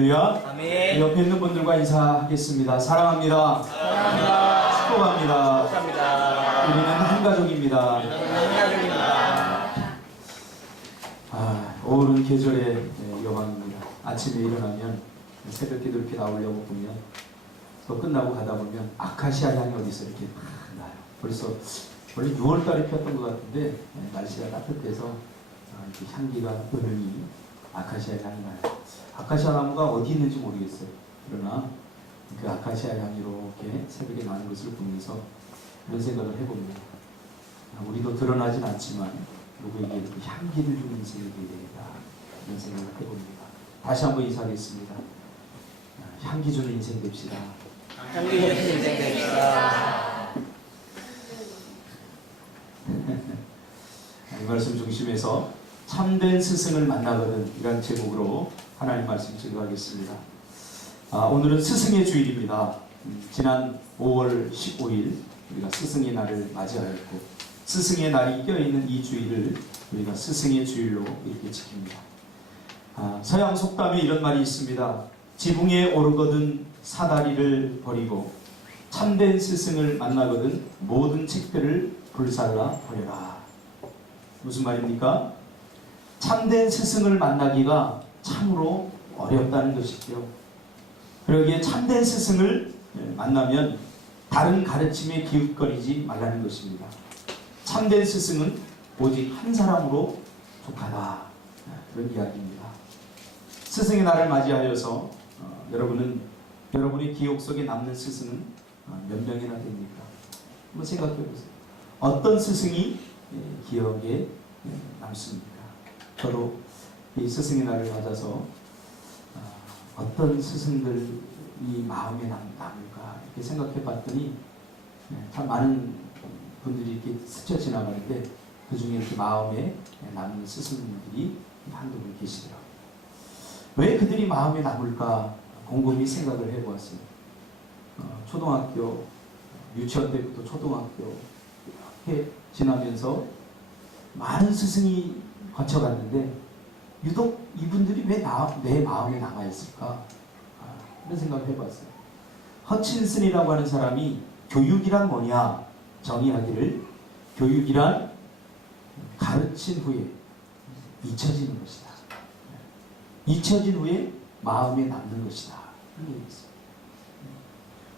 할렐루야. 아멘. 옆에 있는 분들과 인사하겠습니다. 사랑합니다. 사랑합니다. 축복합니다. 축복합니다. 우리는 한 가족입니다. 한 가족입니다. 오늘은 계절의 여왕입니다. 아침에 일어나면 새벽기도 이렇게 나오려고 보면 또 끝나고 가다 보면 아카시아 향이 어디서 이렇게 막 나요. 벌써 원래 6월달에 피었던 것 같은데 날씨가 따뜻해서 이렇게 향기가 은은히 아카시아 향이 나요. 아카시아 나무가 어디 있는지 모르겠어요. 그러나 그 아카시아 향이 이렇게 새벽에 나는 것을 보면서 그런 생각을 해봅니다. 우리도 드러나진 않지만 누구에게 그 향기를 주는 인생이 되겠다, 이런 생각을 해봅니다. 다시 한번 인사하겠습니다. 향기 주는 인생 됩시다. 향기 주는 인생 됩시다. 이 말씀 중심에서 참된 스승을 만나거든, 이런 제목으로 하나님 말씀 증거하겠습니다. 오늘은 스승의 주일입니다. 지난 5월 15일 우리가 스승의 날을 맞이하였고, 스승의 날이 껴있는 이 주일을 우리가 스승의 주일로 이렇게 지킵니다. 서양 속담에 이런 말이 있습니다. 지붕에 오르거든 사다리를 버리고 참된 스승을 만나거든 모든 책들을 불살라 버려라. 무슨 말입니까? 참된 스승을 만나기가 참으로 어렵다는 것이죠. 그러기에 참된 스승을 만나면 다른 가르침에 기웃거리지 말라는 것입니다. 참된 스승은 오직 한 사람으로 속하다, 그런 이야기입니다. 스승의 날을 맞이하여서 여러분의 기억 속에 남는 스승은 몇 명이나 됩니까? 한번 생각해 보세요. 어떤 스승이 기억에 남습니까? 저도 이 스승의 날을 맞아서 어떤 스승들이 마음에 남을까 이렇게 생각해 봤더니 참 많은 분들이 이렇게 스쳐 지나가는데 그 중에 이렇게 마음에 남는 스승들이 한두 분 계시더라고요. 왜 그들이 마음에 남을까 곰곰이 생각을 해보았어요. 초등학교, 유치원 때부터 초등학교 이렇게 지나면서 많은 스승이 거쳐갔는데 유독 이분들이 왜 내 마음에 남아있을까? 이런 생각을 해봤어요. 허친슨이라고 하는 사람이 교육이란 뭐냐 정의하기를, 교육이란 가르친 후에 잊혀지는 것이다. 잊혀진 후에 마음에 남는 것이다. 이런 얘기 있어요.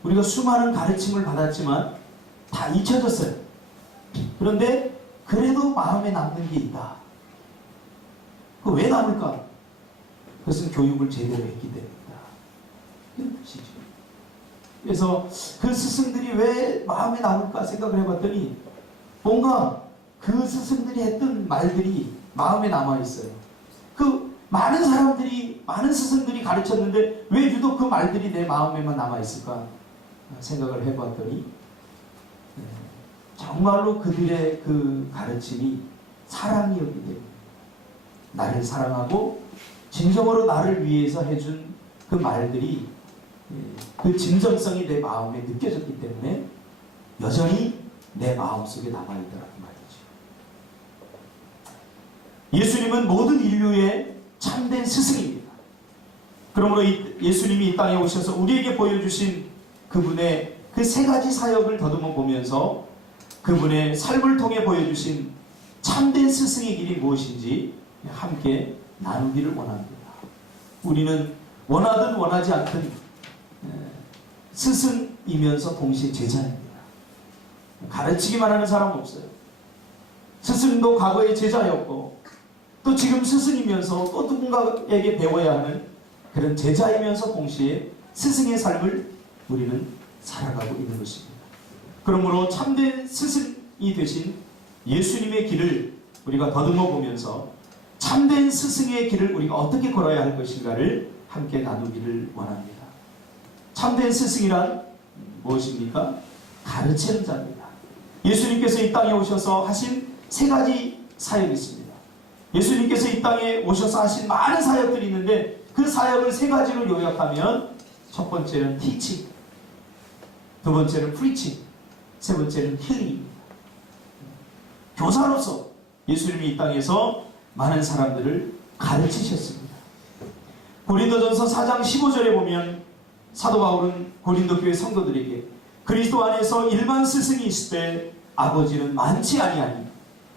우리가 수많은 가르침을 받았지만 다 잊혀졌어요. 그런데 그래도 마음에 남는 게 있다. 그 왜 남을까? 그것은 교육을 제대로 했기 때문이다. 이런 뜻이죠. 그래서 그 스승들이 왜 마음에 남을까 생각을 해봤더니 뭔가 그 스승들이 했던 말들이 마음에 남아있어요. 그 많은 사람들이, 많은 스승들이 가르쳤는데 왜 유독 그 말들이 내 마음에만 남아있을까 생각을 해봤더니 정말로 그들의 그 가르침이 사랑이었기 때문에, 나를 사랑하고 진정으로 나를 위해서 해준 그 말들이 그 진정성이 내 마음에 느껴졌기 때문에 여전히 내 마음속에 남아있더라는 말이죠. 예수님은 모든 인류의 참된 스승입니다. 그러므로 예수님이 이 땅에 오셔서 우리에게 보여주신 그분의 그 세 가지 사역을 더듬어 보면서 그분의 삶을 통해 보여주신 참된 스승의 길이 무엇인지 함께 나누기를 원합니다. 우리는 원하든 원하지 않든 스승이면서 동시에 제자입니다. 가르치기만 하는 사람은 없어요. 스승도 과거에 제자였고 또 지금 스승이면서 또 누군가에게 배워야 하는 그런 제자이면서 동시에 스승의 삶을 우리는 살아가고 있는 것입니다. 그러므로 참된 스승이 되신 예수님의 길을 우리가 더듬어 보면서 참된 스승의 길을 우리가 어떻게 걸어야 할 것인가를 함께 나누기를 원합니다. 참된 스승이란 무엇입니까? 가르치는 자입니다. 예수님께서 이 땅에 오셔서 하신 세 가지 사역이 있습니다. 예수님께서 이 땅에 오셔서 하신 많은 사역들이 있는데 그 사역을 세 가지로 요약하면 첫 번째는 teaching, 두 번째는 preaching, 세 번째는 healing입니다. 교사로서 예수님이 이 땅에서 많은 사람들을 가르치셨습니다. 고린도전서 4장 15절에 보면 사도 바울은 고린도 교회 성도들에게 그리스도 안에서 일반 스승이 있을 때 아버지는 많지 아니하니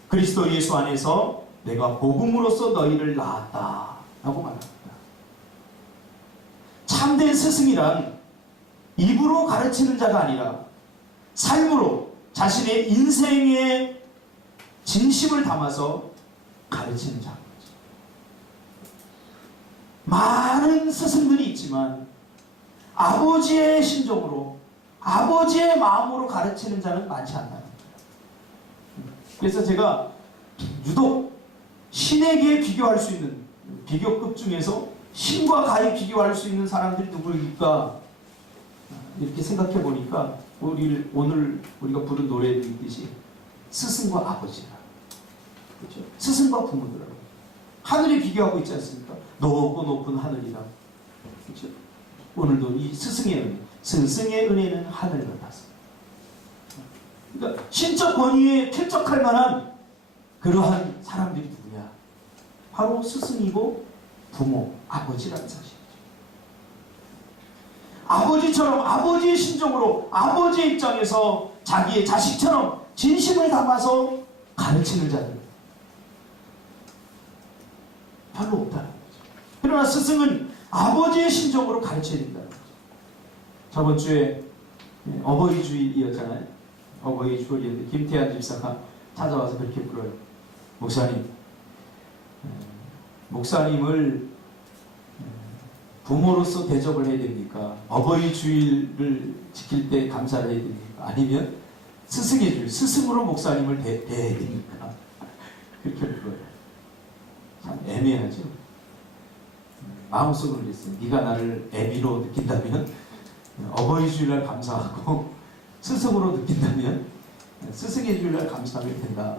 그리스도 예수 안에서 내가 복음으로써 너희를 낳았다 라고 말합니다. 참된 스승이란 입으로 가르치는 자가 아니라 삶으로 자신의 인생의 진심을 담아서 가르치는 자인 거죠. 많은 스승들이 있지만 아버지의 심정으로 아버지의 마음으로 가르치는 자는 많지 않다는 거예요. 그래서 제가 유독 신에게 비교할 수 있는 비교급 중에서 신과 가히 비교할 수 있는 사람들이 누구일까 이렇게 생각해 보니까 오늘 우리가 부른 노래에 있듯이 스승과 아버지라, 그렇죠? 스승과 부모들하고 하늘이 비교하고 있지 않습니까? 높고 높은 하늘이라, 그렇죠? 오늘도 이 스승의 은혜, 스승의 은혜는 하늘 같아서. 그러니까 신적 권위에 필적할 만한 그러한 사람들이 누구냐? 바로 스승이고 부모, 아버지라는 사실이죠. 아버지처럼 아버지의 심정으로 아버지의 입장에서 자기의 자식처럼 진심을 담아서 가르치는 자들 별로 없다는 거죠. 그러나 스승은 아버지의 심정으로 가르쳐야 된다는 거죠. 저번 주에 어버이 주일이었잖아요. 어버이 주일이었는데 김태환 집사가 찾아와서 그렇게 불어요. 목사님을 부모로서 대접을 해야 됩니까? 어버이 주일을 지킬 때 감사를 해야 됩니까? 아니면 스승의 주일, 스승으로 목사님을 대해야 됩니까? 그렇게 불어요. 참 애매하죠. 마음속으로 그랬어요. 네가 나를 애비로 느낀다면 어버이 주일날 감사하고 스승으로 느낀다면 스승의 주일날 감사하면 된다.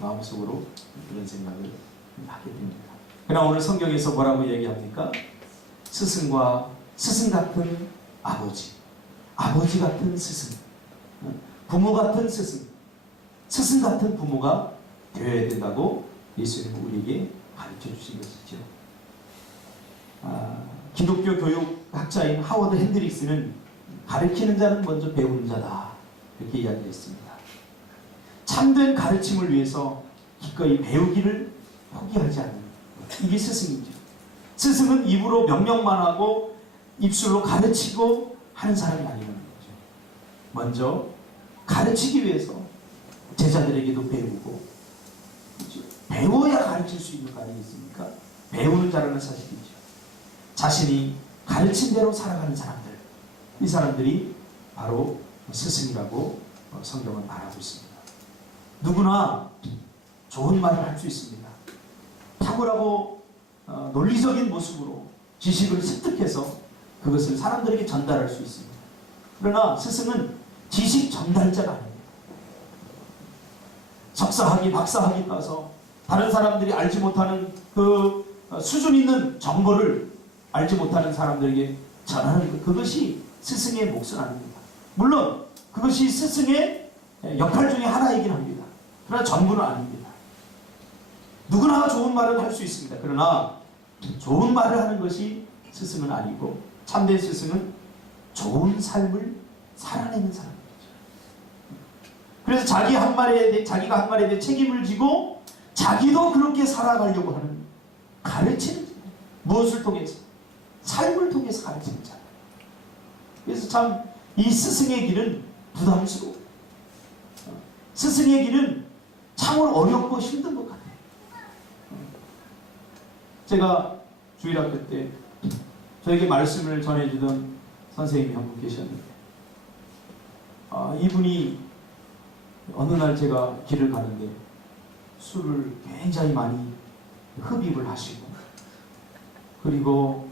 마음속으로 그런 생각을 하게 됩니다. 그러나 오늘 성경에서 뭐라고 얘기합니까? 스승과 스승 같은 아버지, 아버지 같은 스승, 부모 같은 스승, 스승 같은 부모가 되어야 된다고 예수님은 우리에게 가르쳐 주신 것이죠. 기독교 교육학자인 하워드 핸드릭스는 가르치는 자는 먼저 배우는 자다 이렇게 이야기했습니다. 참된 가르침을 위해서 기꺼이 배우기를 포기하지 않는 것, 이게 스승이죠. 스승은 입으로 명령만 하고 입술로 가르치고 하는 사람이 아니라는 거죠. 먼저 가르치기 위해서 제자들에게도 배우고, 그렇죠? 배워야 가르칠 수 있는 거 아니겠습니까? 배우는 자라는 사실이죠. 자신이 가르친 대로 살아가는 사람들, 이 사람들이 바로 스승이라고 성경은 말하고 있습니다. 누구나 좋은 말을 할 수 있습니다. 탁월하고 논리적인 모습으로 지식을 습득해서 그것을 사람들에게 전달할 수 있습니다. 그러나 스승은 지식 전달자가 아닙니다. 석사학위, 박사학위 따서 다른 사람들이 알지 못하는 그 수준 있는 정보를 알지 못하는 사람들에게 전하는 것, 그것이 스승의 몫은 아닙니다. 물론 그것이 스승의 역할 중에 하나이긴 합니다. 그러나 전부는 아닙니다. 누구나 좋은 말을 할 수 있습니다. 그러나 좋은 말을 하는 것이 스승은 아니고, 참된 스승은 좋은 삶을 살아내는 사람입니다. 그래서 자기가 한 말에 대해 책임을 지고 자기도 그렇게 살아가려고 하는, 가르치는 자. 무엇을 통해서? 삶을 통해서 가르치는 자. 그래서 참 이 스승의 길은 부담스러워. 스승의 길은 참으로 어렵고 힘든 것 같아요. 제가 주일학교 때 저에게 말씀을 전해주던 선생님이 한 분 계셨는데, 이분이 어느 날 제가 길을 가는데 술을 굉장히 많이 흡입을 하시고, 그리고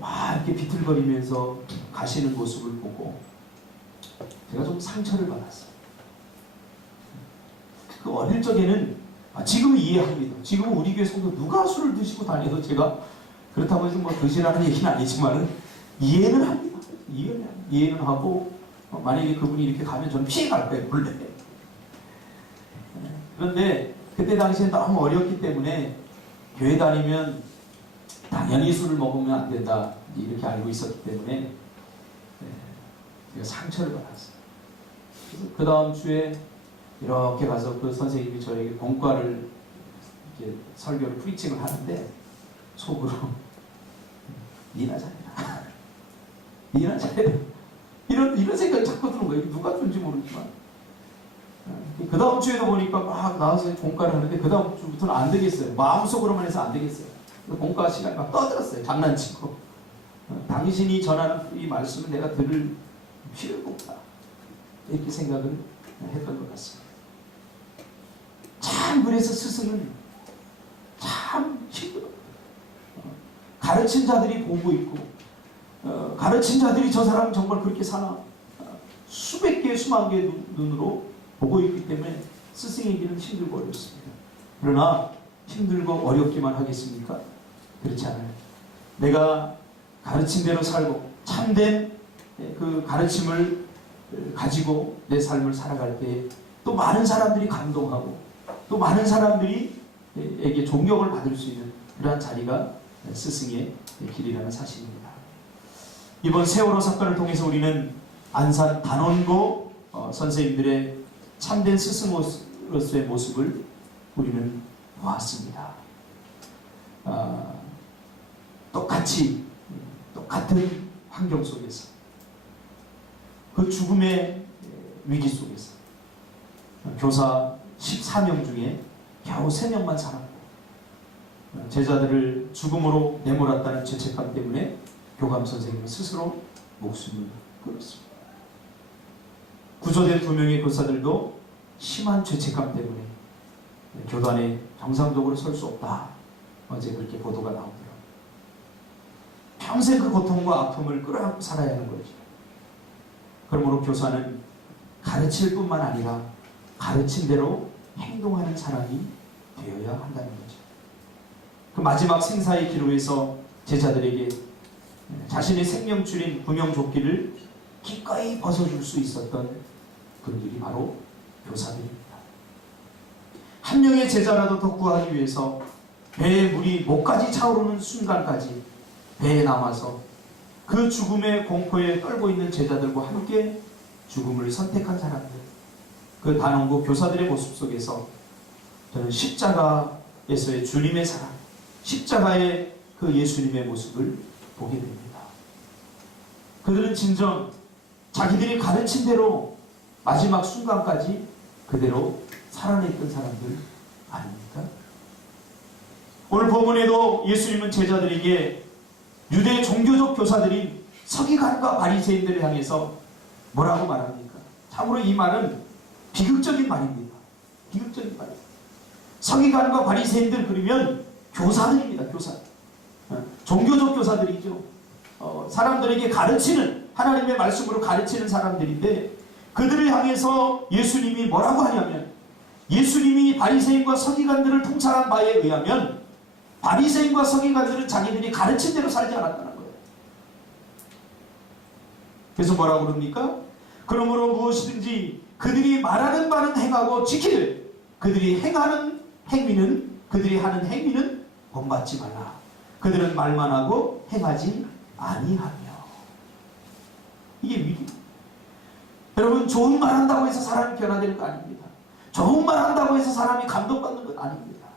막 이렇게 비틀거리면서 가시는 모습을 보고 제가 좀 상처를 받았어요. 그 어릴 적에는 지금은 이해합니다. 지금은 우리 교회 성도 누가 술을 드시고 다녀도 제가 그렇다고 해서 뭐 드시라는 얘기는 아니지만은 이해는 합니다. 이해는 하고, 만약에 그분이 이렇게 가면 저는 피해갈 거예요, 원래. 그런데 그때 당시에 너무 어렸기 때문에 교회 다니면 당연히 술을 먹으면 안 된다 이렇게 알고 있었기 때문에 제가 상처를 받았어요. 그래서 그 다음 주에 이렇게 가서 그 선생님이 저에게 공과를 이렇게 설교를 프리칭을 하는데 속으로 니나 잘해라. 니나 잘해라. 이런 생각이 자꾸 드는 거예요. 누가 든지 모르지만. 그 다음 주에도 보니까 막 나와서 공과를 하는데 그 다음 주부터는 안 되겠어요. 마음속으로만 해서 안 되겠어요. 공과 시간이 막 떠들었어요. 장난치고. 당신이 전하는 이 말씀을 내가 들을 필요가 없다. 이렇게 생각을 했던 것 같습니다. 참 그래서 스승은 참 힘들어요. 가르친 자들이 보고 있고 가르친 자들이 저 사람 정말 그렇게 사나 수백 개 수만 개의 눈으로 보고 있기 때문에 스승에게는 힘들고 어렵습니다. 그러나 힘들고 어렵기만 하겠습니까? 그렇지 않아요. 내가 가르친 대로 살고 참된 그 가르침을 가지고 내 삶을 살아갈 때 또 많은 사람들이 감동하고 또 많은 사람들이 에게 존경을 받을 수 있는 그러한 자리가 스승의 길이라는 사실입니다. 이번 세월호 사건을 통해서 우리는 안산 단원고 선생님들의 참된 스승으로서의 모습을 우리는 보았습니다. 똑같은 환경 속에서 그 죽음의 위기 속에서 교사 14명 중에 겨우 3명만 살았고 제자들을 죽음으로 내몰았다는 죄책감 때문에 교감 선생님은 스스로 목숨을 끊었습니다. 구조된 2명의 교사들도 심한 죄책감 때문에 교단에 정상적으로 설 수 없다. 어제 그렇게 보도가 나오더라고요. 평생 그 고통과 아픔을 끌어안고 살아야 하는 거죠. 그러므로 교사는 가르칠 뿐만 아니라 가르친 대로 행동하는 사람이 되어야 한다는 거죠. 그 마지막 생사의 기로에서 제자들에게 자신의 생명줄인 구명조끼를 기꺼이 벗어줄 수 있었던 분들이 바로 교사들입니다. 한 명의 제자라도 더 구하기 위해서 배에 물이 목까지 차오르는 순간까지 배에 남아서 그 죽음의 공포에 떨고 있는 제자들과 함께 죽음을 선택한 사람들, 그 단원고 교사들의 모습 속에서 저는 십자가에서의 주님의 사랑, 십자가의 그 예수님의 모습을 보게 됩니다. 그들은 진정 자기들이 가르친 대로 마지막 순간까지 그대로 살아냈던 사람들 아닙니까? 오늘 본문에도 예수님은 제자들에게 유대 종교적 교사들인 서기관과 바리새인들을 향해서 뭐라고 말합니까? 참으로 이 말은 비극적인 말입니다. 비극적인 말입니다. 서기관과 바리새인들 그러면 교사들입니다. 교사. 종교적 교사들이죠. 사람들에게 가르치는 하나님의 말씀으로 가르치는 사람들인데 그들을 향해서 예수님이 뭐라고 하냐면 예수님이 바리새인과 서기관들을 통찰한 바에 의하면 바리새인과 서기관들은 자기들이 가르친 대로 살지 않았다는 거예요. 그래서 뭐라고 그럽니까? 그러므로 무엇이든지 그들이 말하는 바는 행하고 지키되 그들이 행하는 행위는 그들이 하는 행위는 본받지 말라. 그들은 말만 하고 행하지 아니하며. 이게 위기. 여러분 좋은 말 한다고 해서 사람이 변화될 거 아닙니다. 좋은 말 한다고 해서 사람이 감동받는 것 아닙니다.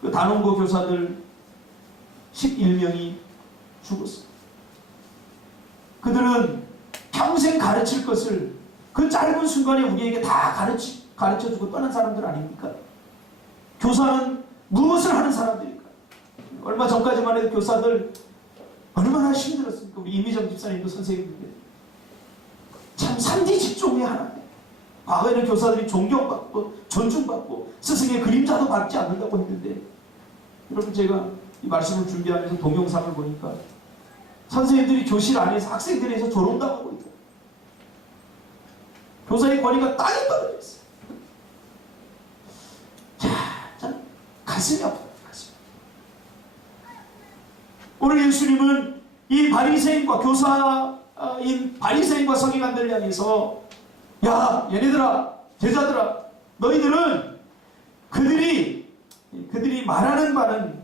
그 단원고 교사들 11명이 죽었어요. 그들은 평생 가르칠 것을 그 짧은 순간에 우리에게 다 가르쳐주고 떠난 사람들 아닙니까? 교사는 무엇을 하는 사람들일까? 얼마 전까지만 해도 교사들 얼마나 힘들었습니까? 우리 이미정 집사님도 선생님인데 참 산지 직종의 하나인데 과거에는 교사들이 존경받고 존중받고 스승의 그림자도 받지 않는다고 했는데 여러분 제가 이 말씀을 준비하면서 동영상을 보니까 선생님들이 교실 안에서 학생들에서 조롱당하고 있다. 교사의 권위가 땅에 떨어져 있어요. 참 가슴이 아파요. 가슴. 오늘 예수님은 이 바리새인과 교사인 바리새인과 서기관들을 향해서 야 얘네들아 제자들아 너희들은 그들이 말하는 바는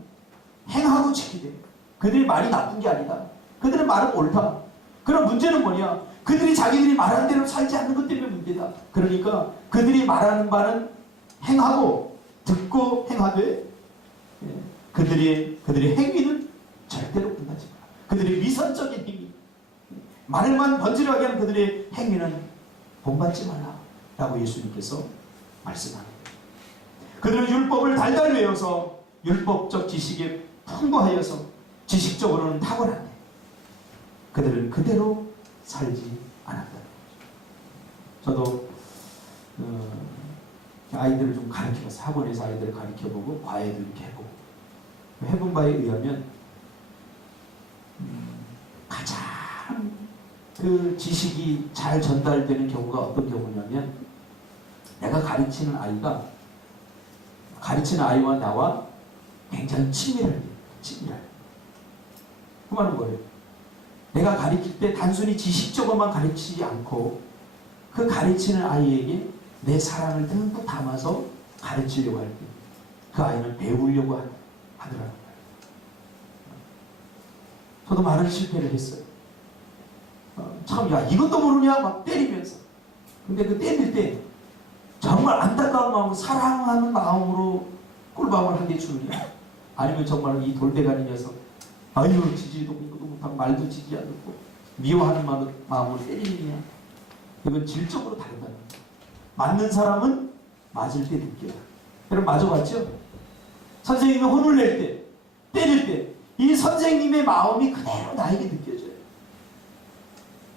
행하고 지키되 그들의 말이 나쁜 게 아니다. 그들의 말은 옳다. 그럼 문제는 뭐냐? 그들이 자기들이 말하는 대로 살지 않는 것 때문에 문제다. 그러니까 그들이 말하는 바는 행하고 듣고 행하되 그들의 행위는 절대로 끝나지 마라. 그들의 위선적인 행위, 말만 번지르하게 하는 그들의 행위는 본받지 말라 라고 예수님께서 말씀합니다. 그들은 율법을 달달 외워서 율법적 지식에 풍부하여서 지식적으로는 탁월한데 그들은 그대로 살지 않았다. 저도 아이들을 좀 가르쳐봤어요. 학원에서 아이들을 가르쳐보고 과외도 이렇게 해보고 해본 바에 의하면 가장 그 지식이 잘 전달되는 경우가 어떤 경우냐면 내가 가르치는 아이와 나와 굉장히 친밀해요. 그 말은 뭐예요? 내가 가르칠 때 단순히 지식적으로만 가르치지 않고 그 가르치는 아이에게 내 사랑을 듬뿍 담아서 가르치려고 할 때 그 아이는 배우려고 하더라고요. 저도 많은 실패를 했어요. 참, 야, 이것도 모르냐? 막 때리면서. 근데 그 때릴 때 정말 안타까운 마음으로, 사랑하는 마음으로 꿀밤을 한 대 주느냐? 아니면 정말 이 돌대가리 녀석, 아유, 지지도 못하고 말도 지지 않고 미워하는 마음으로 때리느냐? 이건 질적으로 다르다는 거예요. 맞는 사람은 맞을 때 느껴요. 여러분 맞아봤죠? 선생님이 혼을 낼 때, 때릴 때 이 선생님의 마음이 그대로 나에게 느껴져요.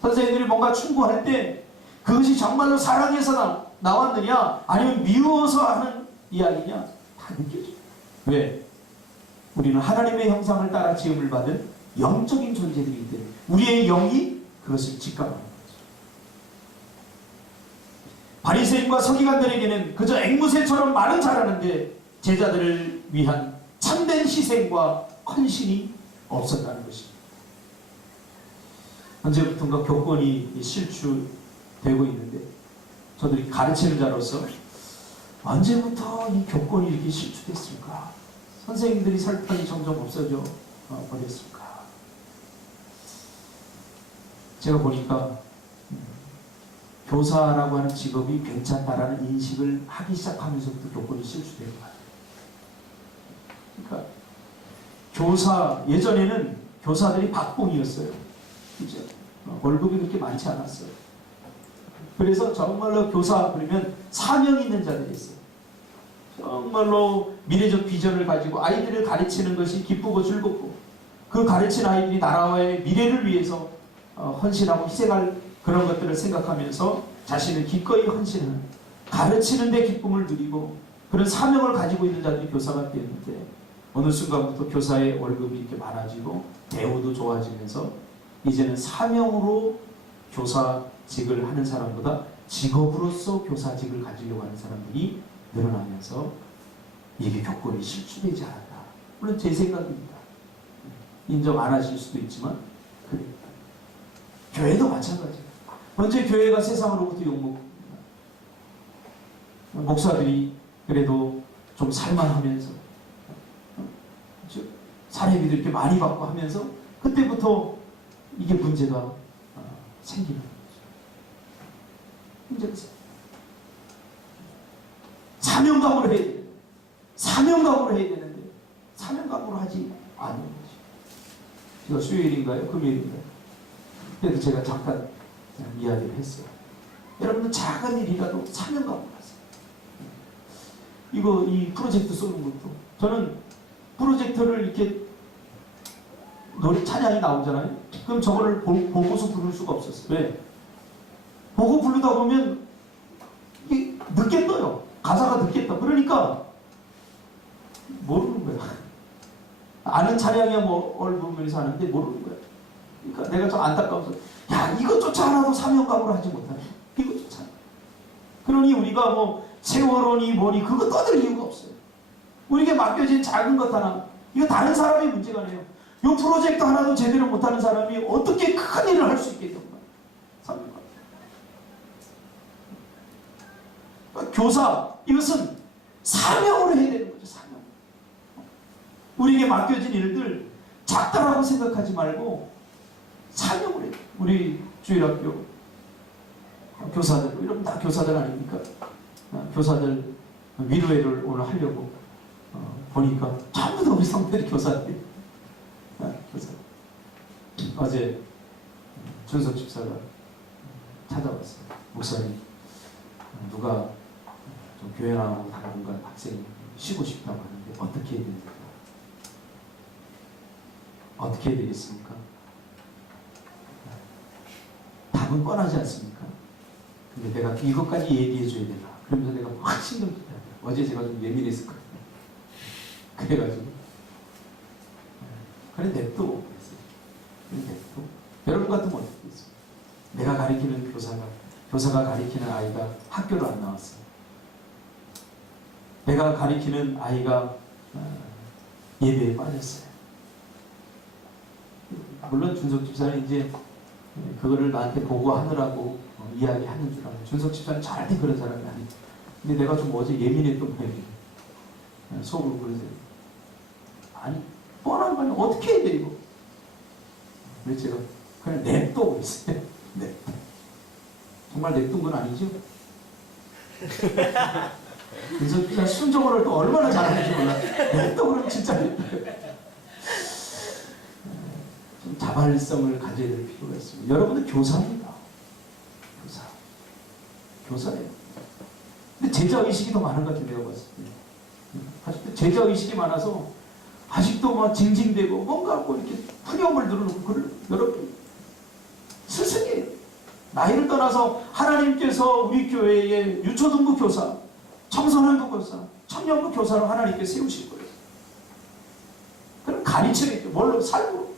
선생님들이 뭔가 충고할 때 그것이 정말로 사랑해서 나왔느냐 아니면 미워서 하는 이야기냐 다 느껴져요. 왜? 우리는 하나님의 형상을 따라 지음을 받은 영적인 존재들이기 때문에 우리의 영이 그것을 직감하는 거죠. 바리새인과 서기관들에게는 그저 앵무새처럼 말은 잘하는데 제자들을 위한 참된 희생과 헌신이 없었다는 것입니다. 언제부턴가 교권이 실추되고 있는데 저들이 가르치는 자로서 언제부터 이 교권이 이렇게 실추됐을까? 선생님들이 살판이 점점 없어져 버렸을까? 제가 보니까 교사라고 하는 직업이 괜찮다라는 인식을 하기 시작하면서부터 교권이 실추된 것 같아요. 그러니까 예전에는 교사들이 박봉이었어요. 그죠? 월급이 그렇게 많지 않았어요. 그래서 정말로 교사 그러면 사명 있는 자들이 있어요. 정말로 미래적 비전을 가지고 아이들을 가르치는 것이 기쁘고 즐겁고 그 가르친 아이들이 나라와의 미래를 위해서 헌신하고 희생할 그런 것들을 생각하면서 자신을 기꺼이 헌신하는 가르치는 데 기쁨을 누리고 그런 사명을 가지고 있는 자들이 교사가 되었는데 어느 순간부터 교사의 월급이 이렇게 많아지고 대우도 좋아지면서 이제는 사명으로 교사직을 하는 사람보다 직업으로서 교사직을 가지려고 하는 사람들이 늘어나면서 이게 교권이 실추되지 않았다. 물론 제 생각입니다. 인정 안 하실 수도 있지만 그래요. 교회도 마찬가지예요. 언제 교회가 세상으로부터 욕먹습니다. 목사들이 그래도 좀 살만하면서 사례비도 이렇게 많이 받고 하면서 그때부터 이게 문제가 생기는 거죠. 문제가 사명감으로 해야 되는데 사명감으로 해야 되는데 사명감으로 하지 않는 거죠. 제가 수요일인가요? 금요일인가요? 그래도 제가 잠깐 이야기를 했어요. 여러분들 작은 일이라도 사명감으로 하세요. 이 프로젝트 쏘는 것도 저는 프로젝터를 이렇게 찬양이 나오잖아요. 그럼 저거를 보고서 부를 수가 없었어요. 왜? 보고 부르다 보면 이게 늦게 떠요. 가사가 늦게 떠. 그러니까 모르는 거야. 아는 찬양이야 뭐 얼굴면서 하는데 모르는 거야. 그러니까 내가 좀 안타까워서 야 이것조차 하나도 사명감으로 하지 못하네. 이것조차. 그러니 우리가 뭐 세월호니 뭐니 그거 떠들 이유가 없어요. 우리에게 맡겨진 작은 것 하나 이거 다른 사람의 문제가 아니에요. 이 프로젝트 하나도 제대로 못하는 사람이 어떻게 큰 일을 할 수 있겠던가. 사명감. 그러니까 교사 이것은 사명으로 해야 되는 거죠. 사명. 우리에게 맡겨진 일들 작다라고 생각하지 말고 사명을 해요. 우리 주일학교 교사들, 이러면 다 교사들 아닙니까? 교사들 위로회를 오늘 하려고 보니까 전부 다 우리 성도들이 교사들이에요. 교사. 어제 준석 집사가 찾아왔어요. 목사님, 누가 좀 교회 나오고 당분간 학생이 쉬고 싶다고 하는데 어떻게 해야 됩니까? 어떻게 해야 되겠습니까? 답은 뻔하지 않습니까? 근데 내가 이것까지 얘기해 줘야 되나? 그러면서 내가 확 신경 쓰더라고요. 어제 제가 좀 예민했었거든요. 그래가지고 그래 냅둬 그랬어요. 그래 냅둬. 여러분 같으면 어떻게 했어요? 내가 가리키는 교사가 가리키는 아이가 학교를 안 나왔어요. 내가 가리키는 아이가 예배에 빠졌어요. 물론 준석 집사는 이제 그거를 나한테 보고하느라고 이야기하는 줄 알아요. 준석 집사는 절대 그런 사람이 아니에요. 근데 내가 좀 어제 예민했던 모양이에요. 속으로 그러세요. 아니 뻔한 거 어떻게 해야 돼 이거? 그래서 제가 그냥 냅둬 그랬어요. 네. 정말 냅둔 건 아니죠? 그래서 그냥 순종을 또 얼마나 잘하는지 몰라. 냅둬 그러면 진짜 냅둬요. 좀 자발성을 가져야 될 필요가 있습니다. 여러분은 교사입니다. 교사예요. 근데 제자의식이 더 많은 것 같아요. 내가 봤을 때. 아직도 제자의식이 많아서 아직도 막 징징대고 뭔가 뭐 이렇게 푸념을 늘어놓고 여러분 스승이에요. 나이를 떠나서 하나님께서 우리 교회의 유초등부 교사, 청소년부 교사, 청년부 교사로 하나님께 세우실 거예요. 그럼 가르쳐야죠. 뭘로? 삶으로.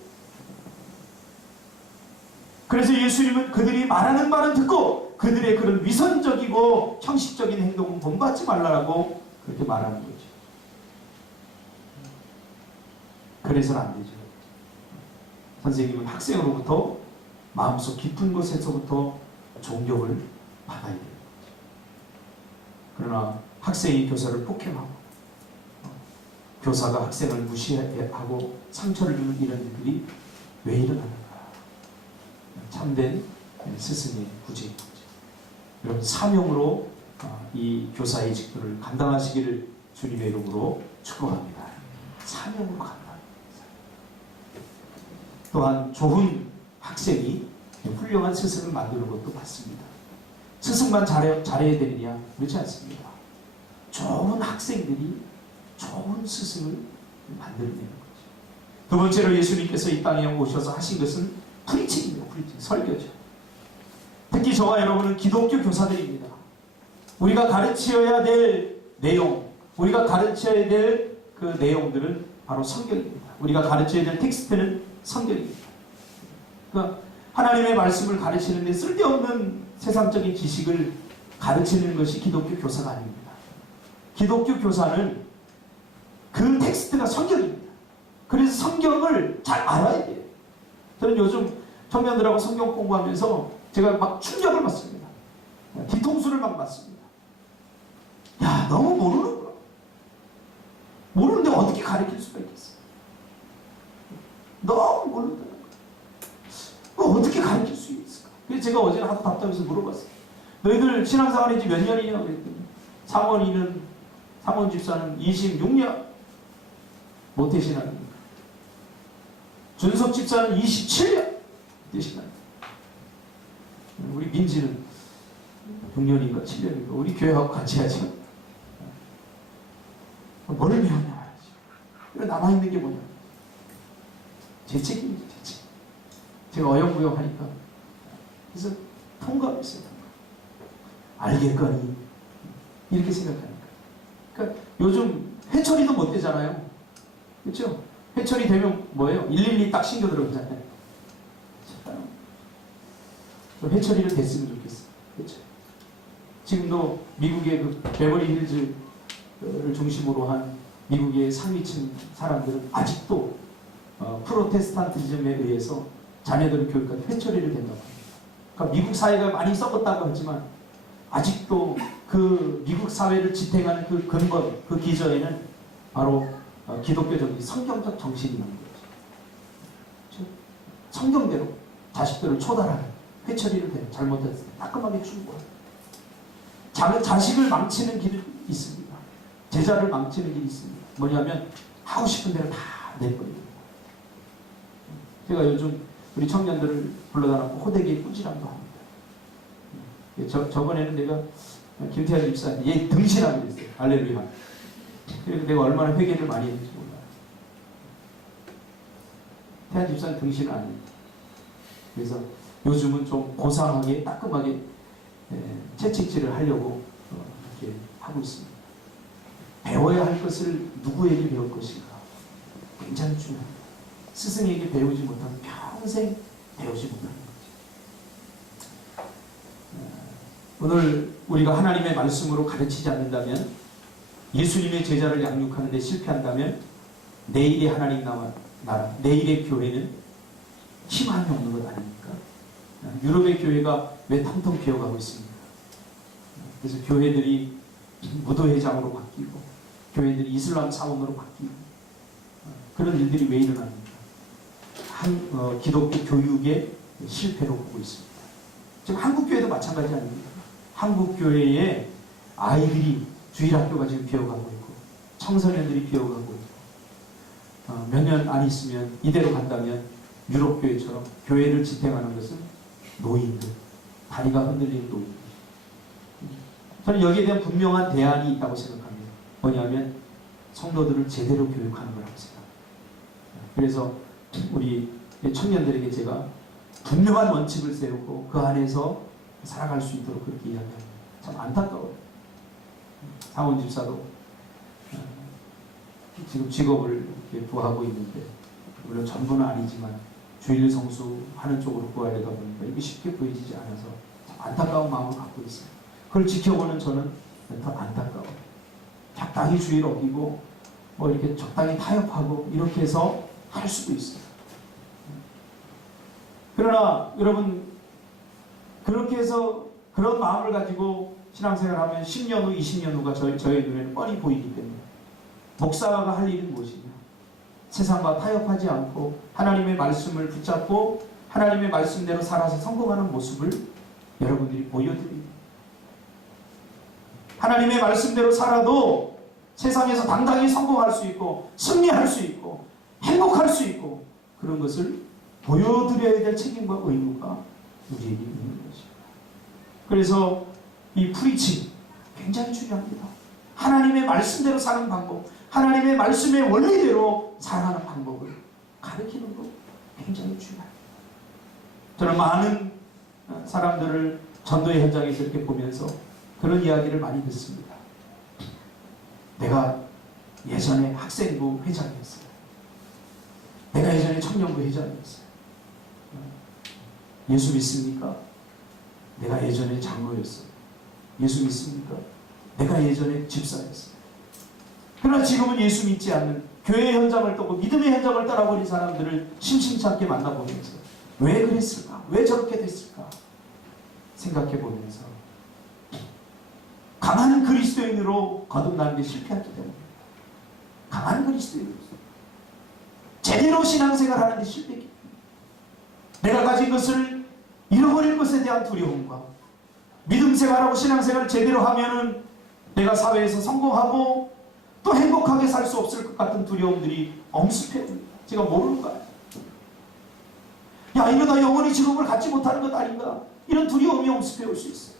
그래서 예수님은 그들이 말하는 말은 듣고 그들의 그런 위선적이고 형식적인 행동은 본받지 말라고 그렇게 말하는 거죠. 그래서는 안 되죠. 선생님은 학생으로부터 마음속 깊은 곳에서부터 존경을 받아야 돼요. 그러나 학생이 교사를 폭행하고 교사가 학생을 무시하고 상처를 주는 이런 일들이 왜 일어나는가? 참된 스승의 부재인 거죠. 여러분 사명으로 이 교사의 직분을 감당하시기를 주님의 이름으로 축복합니다. 사명으로 감당합니다. 또한 좋은 학생이 훌륭한 스승을 만드는 것도 맞습니다. 스승만 잘해야 되느냐? 그렇지 않습니다. 좋은 학생들이 좋은 스승을 만들어내는 거죠. 두 번째로 예수님께서 이 땅에 오셔서 하신 것은 프리칭입니다. 프리칭, 설교죠. 특히 저와 여러분은 기독교 교사들입니다. 우리가 가르쳐야 될 내용, 우리가 가르쳐야 될 그 내용들은 바로 성경입니다. 우리가 가르쳐야 될 텍스트는 성경입니다. 그러니까 하나님의 말씀을 가르치는데 쓸데없는 세상적인 지식을 가르치는 것이 기독교 교사가 아닙니다. 기독교 교사는 그 텍스트가 성경입니다. 그래서 성경을 잘 알아야 돼요. 저는 요즘 청년들하고 성경 공부하면서 제가 막 충격을 받습니다. 뒤통수를 막 맞습니다. 야, 너무 모르는 거야. 모르는데 어떻게 가르칠 수가 있겠어? 너무 모른다는 거야. 어떻게 가르칠 수 있을까? 그래서 제가 어제는 하도 답답해서 물어봤어요. 너희들 신앙생활이 몇 년이냐? 그랬더니 상원 집사는 26년 모태신앙입니다. 준석 집사는 27년 모태신앙입니다. 우리 민지는 6년인가 7년인가 우리 교회하고 같이 하죠. 뭐를 배웠냐 말이지. 그래 남아있는 게 뭐냐. 제 책임이죠. 제 책. 제가 어영부영하니까 그래서 통감했어요. 알겠거니 이렇게 생각하니까. 그러니까 요즘 회초리도 못 되잖아요. 그렇죠? 회초리 되면 뭐예요? 112 딱 신겨 들어오잖아요. 회초리를 됐으면 좋겠어요. 그렇죠? 지금도 미국의 그 베버리 힐즈를 중심으로 한 미국의 상위층 사람들은 아직도 프로테스탄티즘에 의해서 자녀들 교육까지 회초리를 된다고 합니다. 그러니까 미국 사회가 많이 썩었다고 하지만 아직도 그 미국 사회를 지탱하는 그 근본, 그 기저에는 바로 기독교적인 성경적 정신이 있는 거죠. 성경대로 자식들을 초단하는, 회처리를 대는, 잘못했을 때 따끔하게 충고하는, 자식을 망치는 길이 있습니다. 제자를 망치는 길이 있습니다. 뭐냐면 하고 싶은 대로 다 내버리는. 제가 요즘 우리 청년들을 불러다놓고 호되게 꾸지람도 합니다. 저번에는 내가 김태환 집사한테 얘 등신하고 그랬어요. 할렐루야. 그래서 내가 얼마나 회개를 많이 했는지 몰라요. 태환 집사는 등신은 아닙니다. 그래서 요즘은 좀 고상하게 따끔하게 채찍질을 하려고 이렇게 하고 있습니다. 배워야 할 것을 누구에게 배울 것인가 굉장히 중요합니다. 스승에게 배우지 못하면 평생 배우지 못하는 거죠. 오늘 우리가 하나님의 말씀으로 가르치지 않는다면, 예수님의 제자를 양육하는 데 실패한다면 내일의 하나님 나라, 내일의 교회는 희망이 없는 것 아닙니까? 유럽의 교회가 왜 텅텅 비어가고 있습니까? 그래서 교회들이 무도회장으로 바뀌고 교회들이 이슬람 사원으로 바뀌고 그런 일들이 왜 일어납니까? 기독교 교육의 실패로 보고 있습니다. 지금 한국교회도 마찬가지 아닙니까? 한국교회의 아이들이 주일학교가 지금 비어가고 있고 청소년들이 비어가고 있고 몇 년 안 있으면 이대로 간다면 유럽교회처럼 교회를 지탱하는 것은 노인들, 다리가 흔들리는 노인들. 저는 여기에 대한 분명한 대안이 있다고 생각합니다. 뭐냐면 성도들을 제대로 교육하는 거라고 생각합니다. 그래서 우리 청년들에게 제가 분명한 원칙을 세우고 그 안에서 살아갈 수 있도록 그렇게 이야기합니다. 참 안타까워요. 상원 집사도 지금 직업을 이렇게 구하고 있는데, 물론 전부는 아니지만 주일 성수하는 쪽으로 구하려다 보니까 이게 쉽게 보이지 않아서 참 안타까운 마음을 갖고 있어요. 그걸 지켜보는 저는 더 안타까워요. 적당히 주일 어기고 뭐 이렇게 적당히 타협하고 이렇게 해서 할 수도 있어요. 그러나 여러분, 그렇게 해서 그런 마음을 가지고 신앙생활하면 10년 후, 20년 후가 저의 눈에는 뻔히 보이기 때문에 목사가 할 일은 무엇이냐? 세상과 타협하지 않고 하나님의 말씀을 붙잡고 하나님의 말씀대로 살아서 성공하는 모습을 여러분들이 보여드립니다. 하나님의 말씀대로 살아도 세상에서 당당히 성공할 수 있고 승리할 수 있고 행복할 수 있고 그런 것을 보여드려야 될 책임과 의무가 우리에게 있는 것입니다. 그래서 이 프리칭 굉장히 중요합니다. 하나님의 말씀대로 사는 방법, 하나님의 말씀의 원리대로 살아가는 방법을 가르치는 것 굉장히 중요합니다. 저는 많은 사람들을 전도의 현장에서 이렇게 보면서 그런 이야기를 많이 듣습니다. 내가 예전에 학생부 회장이었어요. 내가 예전에 청년부 회장이었어요. 예수 믿습니까? 내가 예전에 장로였어요. 예수 믿습니까? 내가 예전에 집사였어요. 그러나 지금은 예수 믿지 않는 교회 현장을 떠고 믿음의 현장을 따라버린 사람들을 심심치 않게 만나보면서 왜 그랬을까? 왜 저렇게 됐을까? 생각해보면서 강한 그리스도인으로 거듭나는 데 실패했기 때문에, 강한 그리스도인으로서 제대로 신앙생활 하는 데 실패했기 때문에, 내가 가진 것을 잃어버릴 것에 대한 두려움과 믿음 생활하고 신앙생활을 제대로 하면은 내가 사회에서 성공하고 또 행복하게 살 수 없을 것 같은 두려움들이 엄습해옵니다. 제가 모르는 거 아니에요. 야, 이러다 영원히 직업을 갖지 못하는 것 아닌가? 이런 두려움이 엄습해올 수 있어요.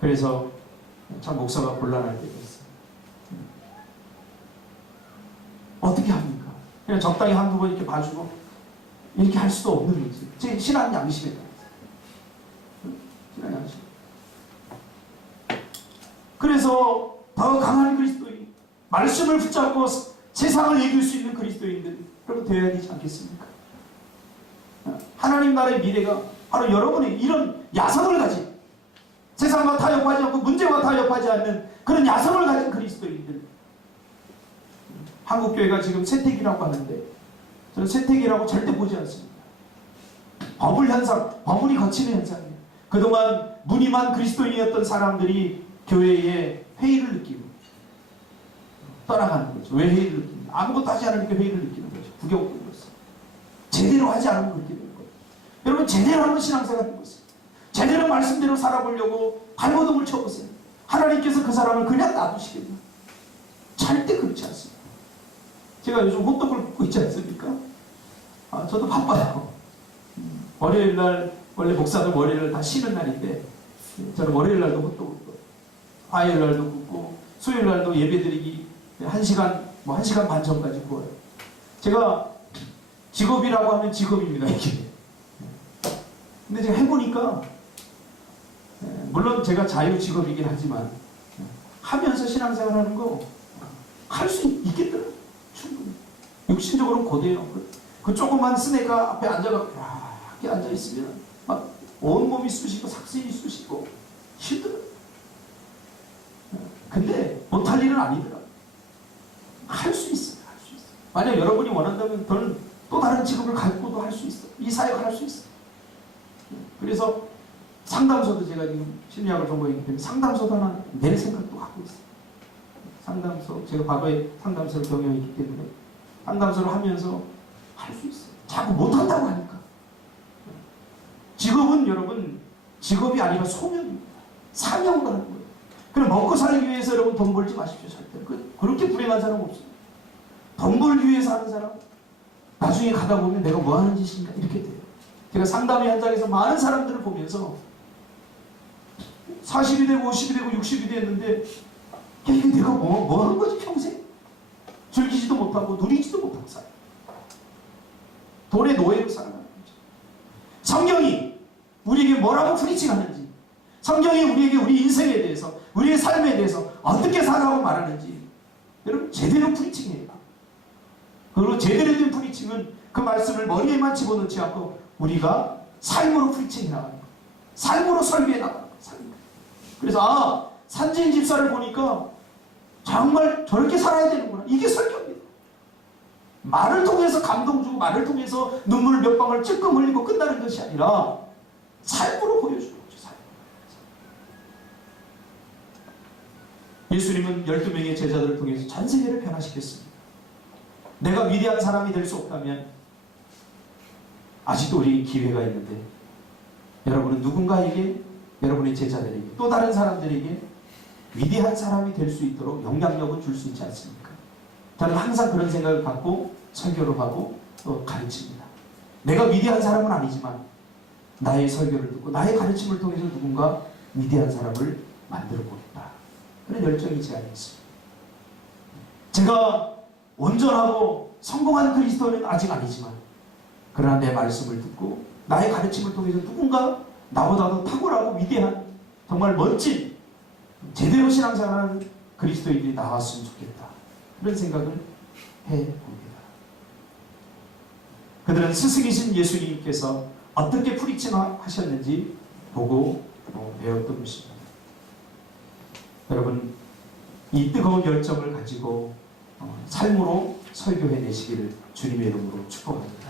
그래서 참 목사가 곤란할 때가 있어요. 어떻게 합니까? 그냥 적당히 한두 번 이렇게 봐주고 이렇게 할 수도 없는 거지. 제 신앙 양심에 따라서. 신앙 양심. 그래서 더 강한 그리스도인, 말씀을 붙잡고 세상을 이길 수 있는 그리스도인들, 그렇게 되어야 되지 않겠습니까? 하나님 나라의 미래가 바로 여러분의 이런 야성을 가진, 세상과 타협하지 않고 문제와 타협하지 않는 그런 야성을 가진 그리스도인들. 한국교회가 지금 세택이라고 하는데 저는 세택이라고 절대 보지 않습니다. 버블 현상, 버블이 거치는 현상이에요. 그동안 무늬만 그리스도인이었던 사람들이 교회에 회의를 느끼고 떠나가는 거죠. 왜 회의를 느끼냐? 아무것도 하지 않으니까 회의를 느끼는 거죠. 구경꾼으로서. 제대로 하지 않으면 그렇게 되는 거예요. 여러분 제대로 하는 신앙생활 해보세요. 제대로 말씀대로 살아보려고 발버둥을 쳐보세요. 하나님께서 그 사람을 그냥 놔두시겠나? 절대 그렇지 않습니다. 제가 요즘 호떡을 굽고 있지 않습니까? 저도 바빠요. 월요일날 원래 목사들 월요일날 다 쉬는 날인데 저는 월요일날도 호떡을 굽고 화요일날도 굽고 수요일날도 예배드리기 1시간 뭐 1시간 반 전까지 구워요. 제가 직업이라고 하면 직업입니다 이게. 근데 제가 해보니까 물론 제가 자유 직업이긴 하지만 하면서 신앙생활하는 거 할 수 있겠더라고요. 충분히. 육신적으로는 고돼요. 그 조그만 스네가 앞에 앉아갖고 이렇게 앉아있으면 막 온몸이 쑤시고 삭신이 쑤시고 힘들어요. 근데 못할 일은 아니더라고요. 할 수 있어요. 할 수 있어요. 만약 여러분이 원한다면 저는 또 다른 직업을 갖고도 할 수 있어요. 이 사역을 할 수 있어요. 그래서 상담소도 제가 지금 심리학을 전공했기 때문에 상담소도 하나 낼 생각도 하고 있어요. 상담소, 제가 과거에 상담소를 경영했기 때문에 상담소를 하면서 할 수 있어요. 자꾸 못한다고 하니까. 직업은 여러분 직업이 아니라 소명입니다. 사명으로 하는 거예요. 그럼 먹고 살기 위해서 여러분 돈 벌지 마십시오. 절대. 그렇게 불행한 사람 없어요. 돈 벌기 위해서 하는 사람 나중에 가다 보면 내가 뭐 하는 짓인가 이렇게 돼요. 제가 상담의 현장에서 많은 사람들을 보면서 40이 되고 50이 되고 60이 됐는데 이게 내가 뭐 하는 거지 평생? 즐기지도 못하고 누리지도 못하고 살아요. 돈의 노예로 살아가는 거죠. 성경이 우리에게 뭐라고 프리칭하는지, 성경이 우리에게 우리 인생에 대해서, 우리의 삶에 대해서 어떻게 살아가고 말하는지 여러분 제대로 프리칭해요. 그리고 제대로 된 프리칭은 그 말씀을 머리에만 집어넣지 않고 우리가 삶으로 프리칭해 나가는 거예요. 삶으로 설교해 나가는 거예요. 삶으로. 그래서 산지인 집사를 보니까 정말 저렇게 살아야 되는구나. 이게 설교입니다. 말을 통해서 감동 주고 말을 통해서 눈물 몇 방울 찔끔 흘리고 끝나는 것이 아니라 삶으로 보여주는 거죠. 삶. 예수님은 12명의 제자들을 통해서 전 세계를 변화시켰습니다. 내가 위대한 사람이 될 수 없다면 아직도 우리 기회가 있는데 여러분은 누군가에게, 여러분의 제자들에게, 또 다른 사람들에게 위대한 사람이 될 수 있도록 영향력을 줄 수 있지 않습니까? 저는 항상 그런 생각을 갖고 설교를 하고 또 가르칩니다. 내가 위대한 사람은 아니지만 나의 설교를 듣고 나의 가르침을 통해서 누군가 위대한 사람을 만들어 보겠다. 그런 열정이 제 안에 있습니다. 제가 온전하고 성공한 그리스도는 아직 아니지만 그러나 내 말씀을 듣고 나의 가르침을 통해서 누군가 나보다도 탁월하고 위대한 정말 멋진 제대로 신앙생활하는 그리스도인들이 나왔으면 좋겠다. 그런 생각을 해봅니다. 그들은 스승이신 예수님께서 어떻게 프리칭하셨는지 보고 배웠던 것입니다. 여러분 이 뜨거운 열정을 가지고 삶으로 설교해내시기를 주님의 이름으로 축복합니다.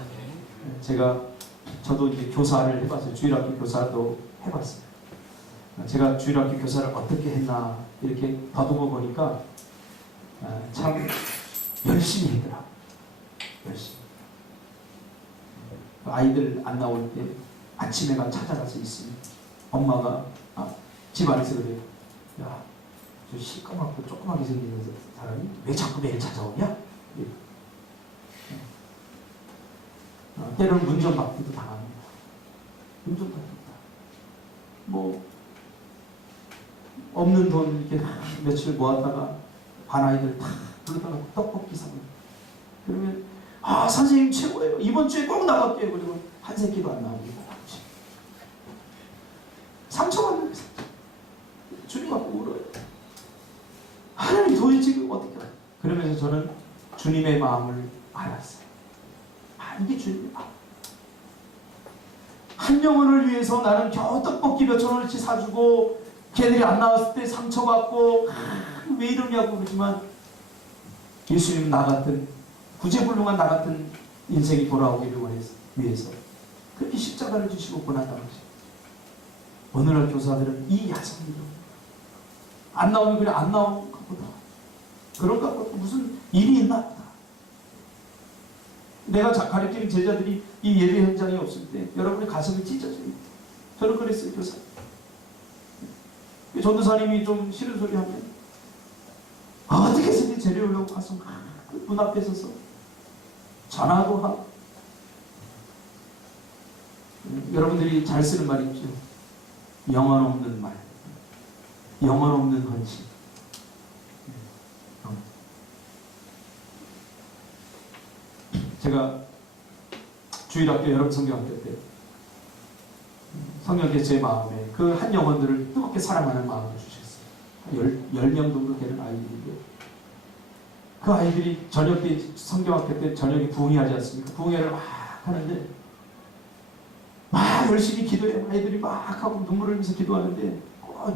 저도 이제 교사를 해봤어요. 주일학교 교사도 해봤어요. 제가 주일학교 교사를 어떻게 했나 이렇게 더듬어 보니까 참 열심히 했더라. 열심히. 아이들 안 나올 때 아침에가 찾아가서 있으면 엄마가 집안에서 그래요. 야, 저 시꺼멓고 조그맣게 생기는 사람이 왜 자꾸 매일 찾아오냐? 때로는 문전박대도 당합니다. 문전박대도 뭐 없는 돈 이렇게 며칠 모았다가 반 아이들 다 불러다가 떡볶이 사고 그러면 선생님 최고예요. 이번 주에 꼭 나갈게요. 그리고 한 새끼도 안 나오고 상처받는 거예요. 주님 앞에 울어요. 하나님 도대체 어떻게 알아요? 그러면서 저는 주님의 마음을 알았어요. 이게 주님의 마음. 한 영혼을 위해서 나는 겨우 떡볶이 몇천 원어치 사주고 걔들이 안 나왔을 때 상처받고 왜 이러냐고 그러지만 예수님은 나 같은 구제불능한 나 같은 인생이 돌아오기를 위해서 그렇게 십자가를 주시고 고난당하시고 오늘날 교사들은 이 야성이로 안 나오면 그냥 안 나오는 것보다 그런 것 같고 무슨 일이 있나 보다. 내가 가르치는 제자들이 이 예배 현장에 없을 때 여러분의 가슴이 찢어져요. 저는 그랬어요. 교사. 전도사님이 좀 싫은 소리 하면 어떻게 해서든 재려오려고 가서 문 앞에 서서 전화도 하고. 여러분들이 잘 쓰는 말 있죠. 영혼 없는 말, 영혼 없는 헌신. 제가 주일학교 여름 성경학교 때 성령께서 제 마음에 그 한 영혼들을 뜨겁게 사랑하는 마음을 주셨어요. 10명 정도 되는 아이들인데 그 아이들이 저녁 때 성경학교 때 저녁에 부흥회하지 않습니까? 부흥회를 막 하는데 막 열심히 기도해. 아이들이 막 하고 눈물을 흘리면서 기도하는데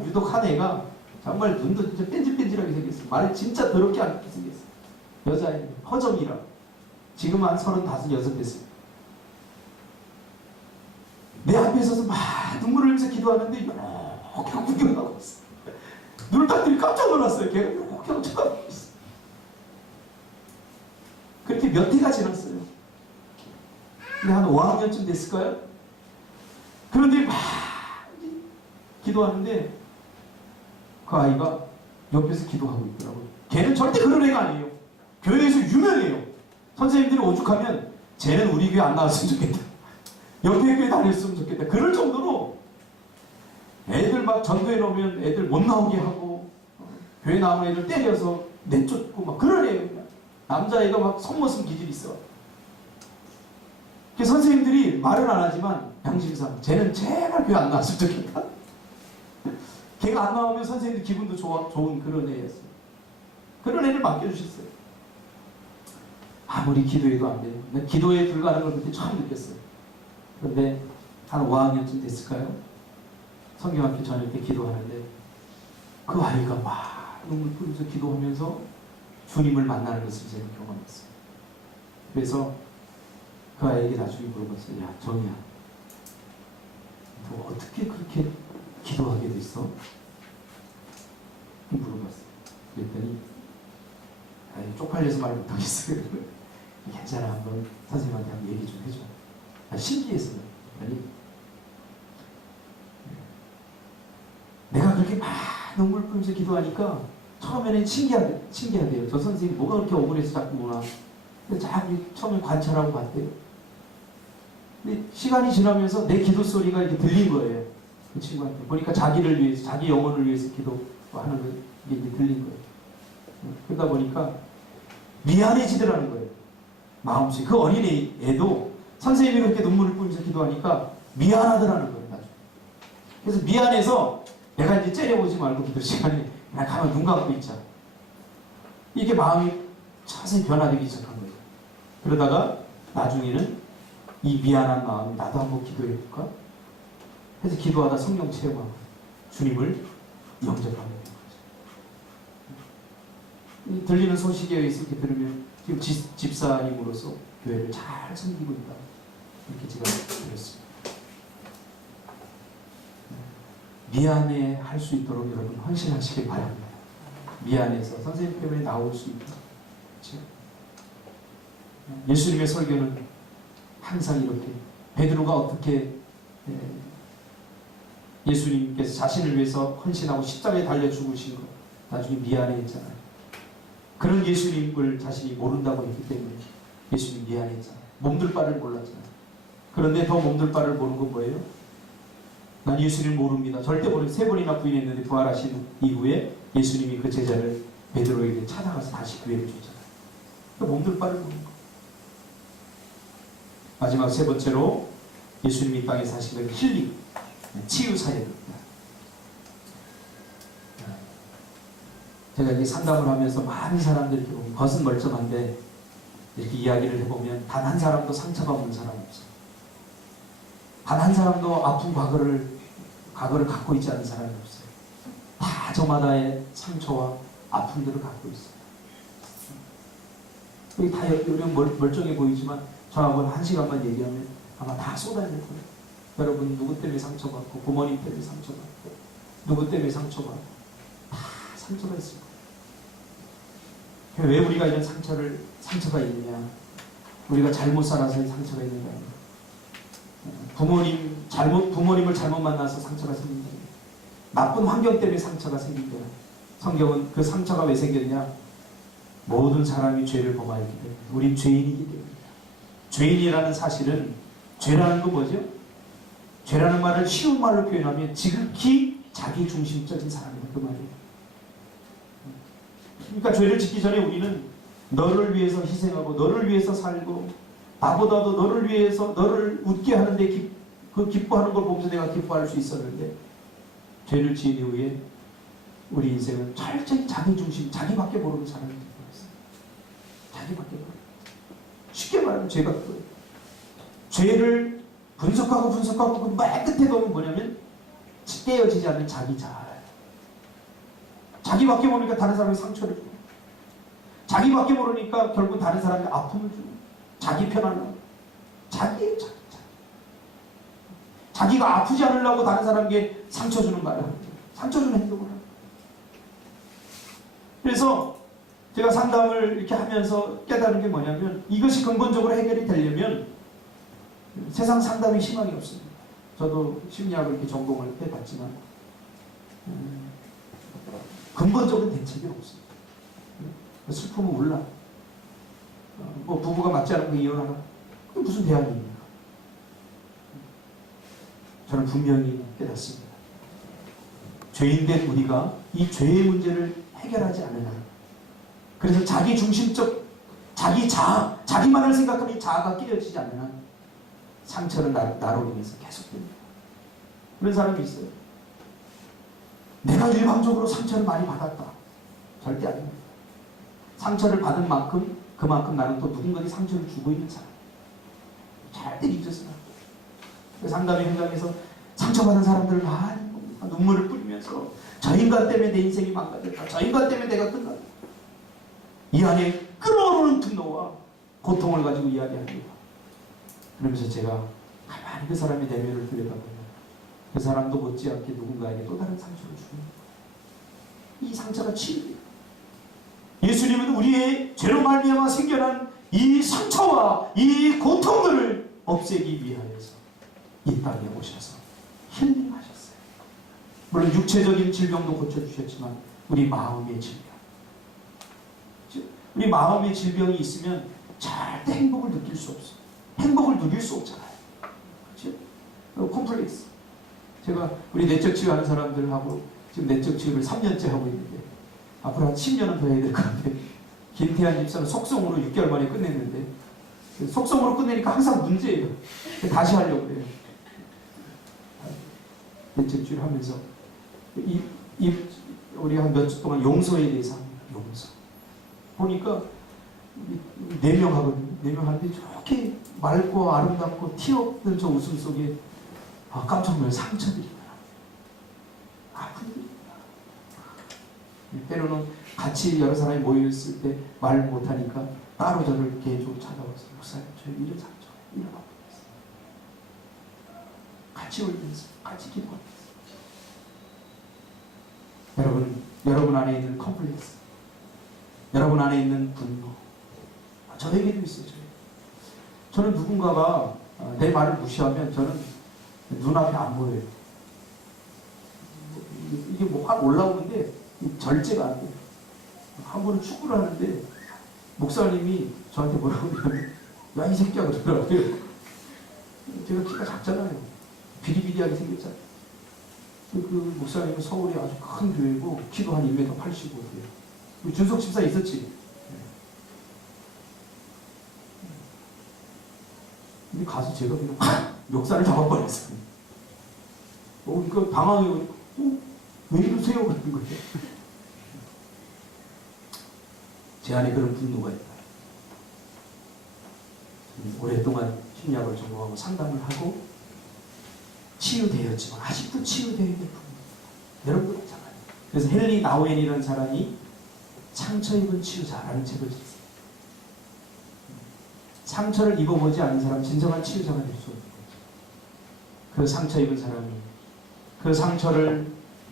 유독 한 애가 정말 눈도 진짜 뺀질뺀질하게 생겼어. 말을 진짜 더럽게 안 생겼어. 여자애 허정이라. 지금 한 35, 6 됐어요. 내 앞에 서서 막 눈물을 흘리면서 기도하는데 이렇게 구경하고 있어. 눈을 딱 뜨니 깜짝 놀랐어요. 걔가 이렇게 쳐다보고 있어. 그렇게 몇 해가 지났어요. 근데 한 5학년쯤 됐을까요? 그런데 막 기도하는데 그 아이가 옆에서 기도하고 있더라고요. 걔는 절대 그런 애가 아니에요. 교회에서 유명해요. 선생님들이 오죽하면 쟤는 우리 교회 안 나왔으면 좋겠다. 옆에 교회 다녔으면 좋겠다. 그럴 정도로 애들 막 전도에 오면 애들 못 나오게 하고 교회 나오는 애들 때려서 내쫓고 막 그런 애예요. 남자애가 막 손모습 기질이 있어. 선생님들이 말은 안 하지만 양심상 쟤는 제발 교회 안 나왔으면 좋겠다. 걔가 안 나오면 선생님들 기분도 좋은 그런 애였어요. 그런 애를 맡겨주셨어요. 아무리 기도해도 안 돼요. 난 기도에 불과한 걸 그때 처음 느꼈어요. 그런데 한 5학년쯤 됐을까요? 성경학교 저녁 때 기도하는데 그 아이가 막 눈물 뿌리면서 기도하면서 주님을 만나는 것을 제가 경험했어요. 그래서 그 아이에게 나중에 물어봤어요. 야, 정이야. 너 어떻게 그렇게 기도하게 됐어? 물어봤어요. 그랬더니 쪽팔려서 말 못하겠어요. 괜찮아. 한번 선생님한테 한번 얘기 좀 해줘. 신기했어요. 아니, 내가 그렇게 막 눈물 뿌리면서 기도하니까 처음에는 신기하대요. 저 선생님이 뭐가 그렇게 억울해서 자꾸 뭐나. 자꾸 처음에 관찰하고 봤대요. 근데 시간이 지나면서 내 기도 소리가 이렇게 들린 거예요. 그 친구한테. 보니까 자기를 위해서, 자기 영혼을 위해서 기도하는 게 이제 들린 거예요. 그러다 보니까 미안해지더라는 거예요. 마음속에. 그 어린이 애도 선생님이 그렇게 눈물을 뿌리면서 기도하니까 미안하더라는 거예요. 나중에. 그래서 미안해서 내가 이제 째려보지 말고 기도 시간에 그냥 가만 눈 감고 있자. 이게 마음이 자세히 변화되기 시작한 거예요. 그러다가 나중에는 이 미안한 마음이 나도 한번 기도해볼까? 그래서 기도하다 성령 체험하고 주님을 영접하게 된 거죠. 들리는 소식에 의해서 이렇게 들으면 지금 집사님으로서 교회를 잘 섬기고 있다. 이렇게 제가 들었습니다. 미안해 할 수 있도록 여러분 헌신하시길 바랍니다. 미안해서 선생님 때문에 나올 수 있다. 그렇죠? 예수님의 설교는 항상 이렇게 베드로가 어떻게 예수님께서 자신을 위해서 헌신하고 십자가에 달려 죽으신 것 나중에 미안해했잖아요. 그런 예수님을 자신이 모른다고 했기 때문에 예수님 미안했잖아요. 몸둘 바를 몰랐잖아요. 그런데 더 몸둘 바를 모르는 건 뭐예요? 난 예수님 모릅니다. 절대 모르는 3번이나 부인했는데 부활하신 이후에 예수님이 그 제자를 베드로에게 찾아가서 다시 기회를 줬잖아요. 그러니까 몸둘 바를 모르는 거예요. 마지막 3번째로 예수님이 이 땅에 사신 건 힐링, 치유 사역입니다. 제가 이렇게 상담을 하면서 많은 사람들이 이렇게 보면 겉은 멀쩡한데 이렇게 이야기를 해보면 단 한 사람도 상처가 없는 사람이 없어요. 단 한 사람도 아픈 과거를 갖고 있지 않은 사람이 없어요. 다 저마다의 상처와 아픔들을 갖고 있어요. 여기 다 멀쩡해 보이지만 저하고는 1시간만 얘기하면 아마 다 쏟아낼 거예요. 여러분 누구 때문에 상처받고 부모님 때문에 상처받고 누구 때문에 상처받고 다 상처가 있을 거예요. 왜 우리가 이런 상처가 있느냐? 우리가 잘못 살아서 상처가 있는 거야. 부모님을 잘못 만나서 상처가 생긴 거야. 나쁜 환경 때문에 상처가 생긴 거야. 성경은 그 상처가 왜 생겼냐? 모든 사람이 죄를 범하였기 때문에. 우린 죄인이기 때문이다. 죄인이라는 사실은, 죄라는 건 뭐죠? 죄라는 말을 쉬운 말로 표현하면 지극히 자기중심적인 사람이다, 그 말이에요. 그러니까 죄를 짓기 전에 우리는 너를 위해서 희생하고 너를 위해서 살고 나보다도 너를 위해서 너를 웃게 하는데 그 기뻐하는 걸 보면서 내가 기뻐할 수 있었는데, 죄를 지은 이후에 우리 인생은 철저히 자기중심, 자기밖에 모르는 사람이 되어버렸어요. 자기밖에 모르는. 쉽게 말하면 죄가 그거예요. 죄를 분석하고 그 맨 끝에 보면 뭐냐면 깨어지지 않는 자기 자아. 자기밖에 모르니까 다른 사람이 상처를 주고, 자기밖에 모르니까 결국 다른 사람이 아픔을 주고, 자기 편하려고, 자기예요, 자기. 자기가 아프지 않으려고 다른 사람에게 상처 주는 말을 합니다. 상처 주는 행동을 합니다. 그래서 제가 상담을 이렇게 하면서 깨달은 게 뭐냐면, 이것이 근본적으로 해결이 되려면 세상 상담에 희망이 없습니다. 저도 심리학을 이렇게 전공을 해봤지만 근본적인 대책이 없습니다. 슬프면 울라. 뭐 부부가 맞지 않은 거 이혼하라. 그게 무슨 대안입니까? 저는 분명히 깨닫습니다. 죄인된 우리가 이 죄의 문제를 해결하지 않으나, 그래서 자기중심적 자기 자아, 자기만을 생각하는 이 자아가 깨어지지 않는 한 상처는 나로 인해서 계속됩니다. 그런 사람이 있어요. 내가 일방적으로 상처를 많이 받았다. 절대 아닙니다. 상처를 받은 만큼 그만큼 나는 또 누군가에게 상처를 주고 있는 사람. 절대 잊어서는 안 돼요. 상담의 현장에서 상처받은 사람들을 많이 눈물을 뿌리면서 저 인간 때문에 내 인생이 망가졌다. 저 인간 때문에 내가 끝났다. 이 안에 끓어오르는 분노와 고통을 가지고 이야기합니다. 그러면서 제가 가만히 그 사람의 내면을 들여다보면 그 사람도 못지않게 누군가에게 또 다른 상처를 주는, 이 상처가 치유돼요. 예수님은 우리의 죄로 말미암아 생겨난 이 상처와 이 고통들을 없애기 위하여서 이 땅에 오셔서 힐링하셨어요. 물론 육체적인 질병도 고쳐주셨지만 우리 마음의 질병, 우리 마음의 질병이 있으면 절대 행복을 느낄 수 없어요. 행복을 누릴 수 없잖아요. 그렇죠? 콤플렉스. 제가 우리 내적 치유하는 사람들하고 지금 내적 치유를 3년째 하고 있는데 앞으로 한 10년은 더 해야 될 것 같아요. 김태한 집사는 속성으로 6개월 만에 끝냈는데, 속성으로 끝내니까 항상 문제예요. 다시 하려고 그래요. 내적 치유를 하면서 우리 한 몇 주 동안 용서에 대해서 합니다. 용서. 보니까 4명 하거든요. 4명 하는데 저렇게 맑고 아름답고 티 없는 저 웃음 속에 깜짝 놀라 상처들이구나. 아픈 일이구나. 때로는 같이 여러 사람이 모여있을 때 말 못하니까 따로 저를 이렇게 좀 찾아와서, 목사님 저 이런 상처가 이런 아픔이 있어요. 같이 울면서 같이 기도하면서. 여러분 안에 있는 컴플렉스, 여러분 안에 있는 분노, 저에게도 있어요. 저는 누군가가 내 말을 무시하면 저는 눈앞에 안 보여요. 이게 뭐 확 올라오는데 절제가 안 돼요. 한 번은 축구를 하는데 목사님이 저한테 뭐라고 그러냐면 야 이 새끼야 그러더라고요. 제가 키가 작잖아요. 비리비리하게 생겼잖아요. 그 목사님은 서울에 아주 큰 교회고 키도 한 1m 85예요. 준석 집사 있었지? 근데 가서 제가 그냥 멱살을 잡아버렸어요. 그러니까 당황해. 왜 이러세요? 그런 거예요. 제 안에 그런 분노가 있다. 오랫동안 심리학을 전공하고 상담을 하고 치유되었지만 아직도 치유되어야 될 부분입니다. 여러분도 마찬가지예요. 그래서 헨리 나우엔이라는 사람이 상처 입은 치유자라는 책을 썼어요. 상처를 입어보지 않은 사람은 진정한 치유자가 될 수 없는 거죠. 그 상처 입은 사람이 그 상처를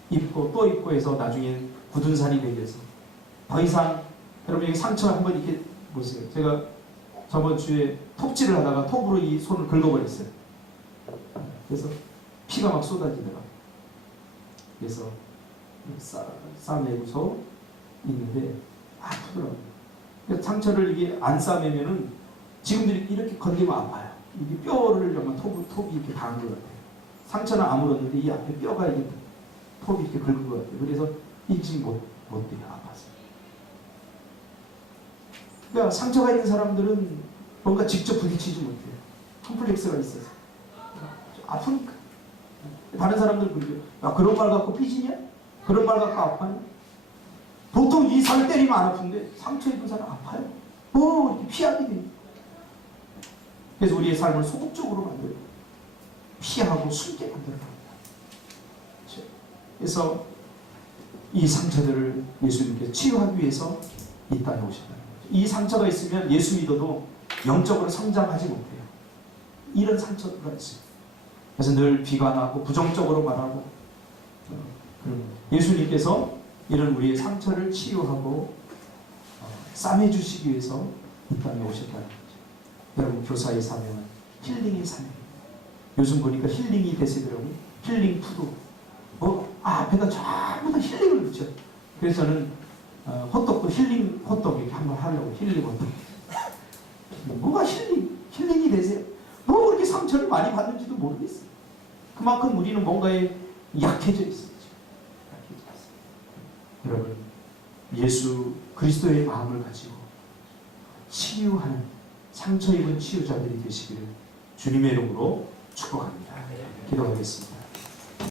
입고 또 입고 해서 나중엔 굳은 살이 되어서 더 이상 여러분 여기 상처 한번 이렇게 보세요. 제가 저번 주에 톱질을 하다가 톱으로 이 손을 긁어버렸어요. 그래서 피가 막 쏟아지더라고요. 그래서 싸매고서 있는데 아프더라고요. 그래서 상처를 이게 안 싸매면은 지금도 이렇게 건드리면 아파요. 이게 뼈를 정말 톱이 이렇게 박은 것 같아요. 상처는 아물었는데 이 앞에 뼈가 이게 톱이 이렇게 긁은 것 같아요. 그래서 인식 못 돼요. 아파서. 그러니까 상처가 있는 사람들은 뭔가 직접 부딪히지 못해요. 컴플렉스가 있어서. 아프니까. 다른 사람들 그러죠. 야, 그런 말 갖고 삐지냐? 그런 말 갖고 아파냐? 보통 이 살 때리면 안 아픈데 상처 입은 사람 아파요. 이렇게 피하게 돼요. 그래서 우리의 삶을 소극적으로 만들어요. 피하고 숨게 만들어요. 그래서 이 상처들을 예수님께서 치유하기 위해서 이 땅에 오셨다는 거죠. 이 상처가 있으면 예수 믿어도 영적으로 성장하지 못해요. 이런 상처가 있어요. 그래서 늘 비관하고 부정적으로 말하고 예수님께서 이런 우리의 상처를 치유하고 싸매주시기 위해서 이 땅에 오셨다는 거죠. 여러분 교사의 사명은 힐링의 사명입니다. 요즘 보니까 힐링이 대세더라고요. 힐링 푸드. 앞에다 전부 다 힐링을 붙여. 그래서 저는 호떡도 힐링 호떡 이렇게 한번 하려고 힐링 호떡. 뭐가 힐링이 되세요? 뭐 그렇게 상처를 많이 받는지도 모르겠어요. 그만큼 우리는 뭔가에 약해져 있어요. 여러분 예수 그리스도의 마음을 가지고 치유하는 상처 입은 치유자들이 되시기를 주님의 이름으로 축복합니다. 기도하겠습니다.